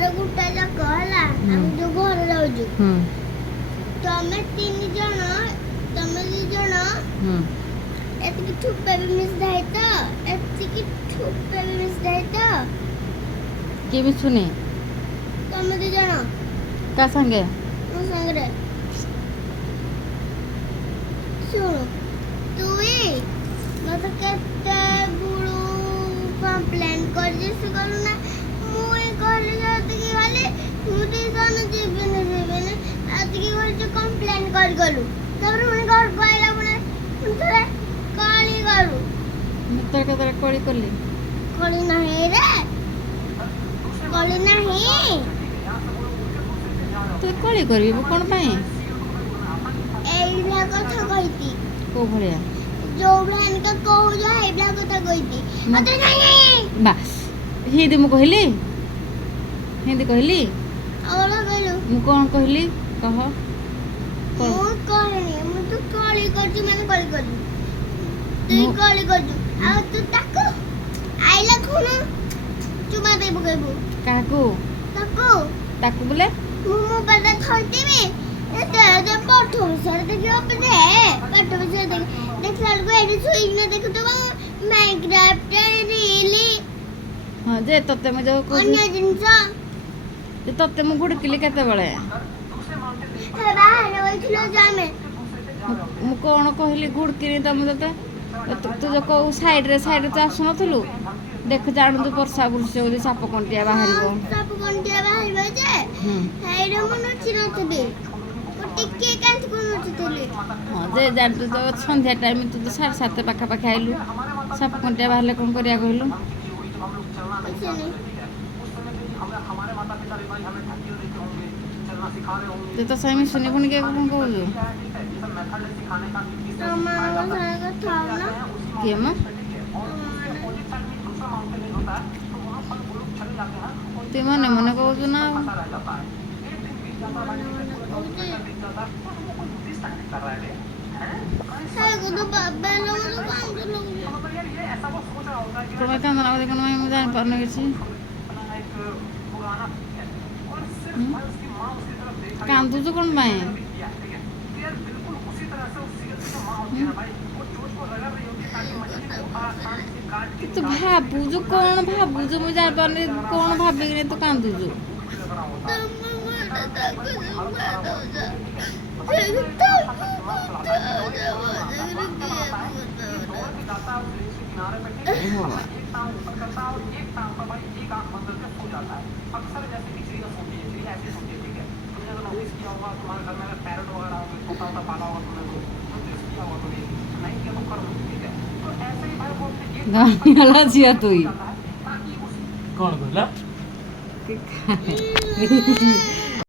ଆମର ଗୋଟା ଯାକ ହେଲା ଆମେ ଯୋଉ ଘରେ ରହୁଛୁ ତମେ 3 ଜଣ ତମେ 2 ଜଣ ଏତିକି ଠୁପା ବି ମିଶିଥାଏ ତ ଏତିକି ଠୁପା ବି ମିଶିଥାଏ ତ କିଏ ମିଶୁନି ତମେ 2 ଜଣ କା ସାଙ୍ଗେ ମୋ ସାଙ୍ଗରେ ଶୁଣୁ ତୁଇ ମତେ କେତେ ବୁଳୁ କମ୍ପ୍ଲେନ୍ କରିଛି ସେ କରୁ ନା ମୁଁ ଏ ଘରେ ଯେତିକି ଗଲି ମୁଁ ଟିଉସନ୍ ଯିବିନି ଏତିକି କରିଛି କମ୍ପ୍ଲେନ୍ କରିଗଲୁ ତାପରେ ପୁଣି ଘରକୁ ଆଇଲା ପୁଣି ଥରେ କଳି କରୁ ମୁଁ ତ କେତେବେଳେ କଳି କଲି କଳି ନାହିଁ ରେ କଳି ନାହିଁ ତୁ କଳି କରିବୁ କ'ଣ ପାଇଁ ଏଇଭଳିଆ କଥା କହିଛି କୋଉ ଭଳିଆ ଯୋଉ ଭଳିଆ ଏନିକା କହୁଛ ଏଇଭଳିଆ କଥା କହିଛି ମତେ ନାହିଁ ବା ହିନ୍ଦୀ ମୁଁ କହିଲି ହିନ୍ଦୀ କହିଲି ଆଉ କହିଲୁ ମୁଁ କ'ଣ କହିଲି କହ ମୁଁ କହିନି ମୁଁ ତୁ କଳି କରୁଛୁ ମାନେ କଳି କରୁଛୁ ତୁ କଳି କରୁଛୁ ଆଉ ତୁ ତାକୁ ଆଇଲା ଖୁଣ ଚୁମା ଦେଇ ପକେଇବୁ କାହାକୁ ତାକୁ ବୋଲେ ମୁଁ ମୋବାଇଲଟା ଥୋଇଥିବି ଏତେ ପାଠ ବିଷୟରେ ଦେଖିବ ଦେ ପାଠ ବିଷୟରେ ଦେଖିଲା ବେଳକୁ ଏଠି ଶୋଇକିନା ଦେଖୁଥିବ ମାଇନକ୍ରାଫ୍ଟ ରିଲ୍ ହଁ ଯେ ତତେ ମୁଁ ଯୋଉ ଅନ୍ୟ ଜିନିଷ ଯେ ତତେ ମୁଁ ଘୁଡ଼କିଲି କେତେବେଳେ ବାହାରେ ବଇଥିଲ ଯେ ଆମେ ମୁଁ କ'ଣ କହିଲି ଘୁଡ଼କିନି ତମେ ତତେ ତୁ ଯୋଉ କୋଉ ସାଇଡ଼ରେ ତୁ ଆସୁନଥିଲୁ ଦେଖ ଜାଣୁଛୁ ବର୍ଷା ବୁର୍ଷି ବୋଲି ସାପ କଣ୍ଟିଆ ବାହାରିବ ସାପ କଣ୍ଟିଆ ବାହାରିବ ଯେ ହେଇରେ ମୁଁ ନଥିଲି ମୁଁ ଟିକେ କାଞ୍ଚ କରୁନଥିଲି ହଁ ଯେ ଜାଣିଛୁ ତ ସନ୍ଧ୍ୟା ଟାଇମ୍ ତୁ ତ 7:30 ପାଖାପାଖି ଆଇଲୁ ସାପ କଣ୍ଟିଆ ବାହାରିଲେ କ'ଣ କରିବା କହିଲୁ ତୁ ତ ସାଙ୍ଗେ ମିଶୁନି ପୁଣି କିଏ କ'ଣ କହୁଛୁ କିଏ ମ ତୁ ମନେ ମନେ କହୁଛୁ ନା ତୁମେ କାନ୍ଦନା ବୋଧେ କ'ଣ ମୁଁ ଜାଣିପାରୁନି କିଛି କାନ୍ଦୁଛୁ କ'ଣ ପାଇଁ ତୁ ଭାବୁଛୁ କ'ଣ ଭାବୁଛୁ ମୁଁ ଜାଣିପାରୁନି କ'ଣ ଭାବିକିନି ତୁ କାନ୍ଦୁଛୁ ଗାଁଲା ଝିଅ ତୁଇ କ'ଣ କହିଲା କି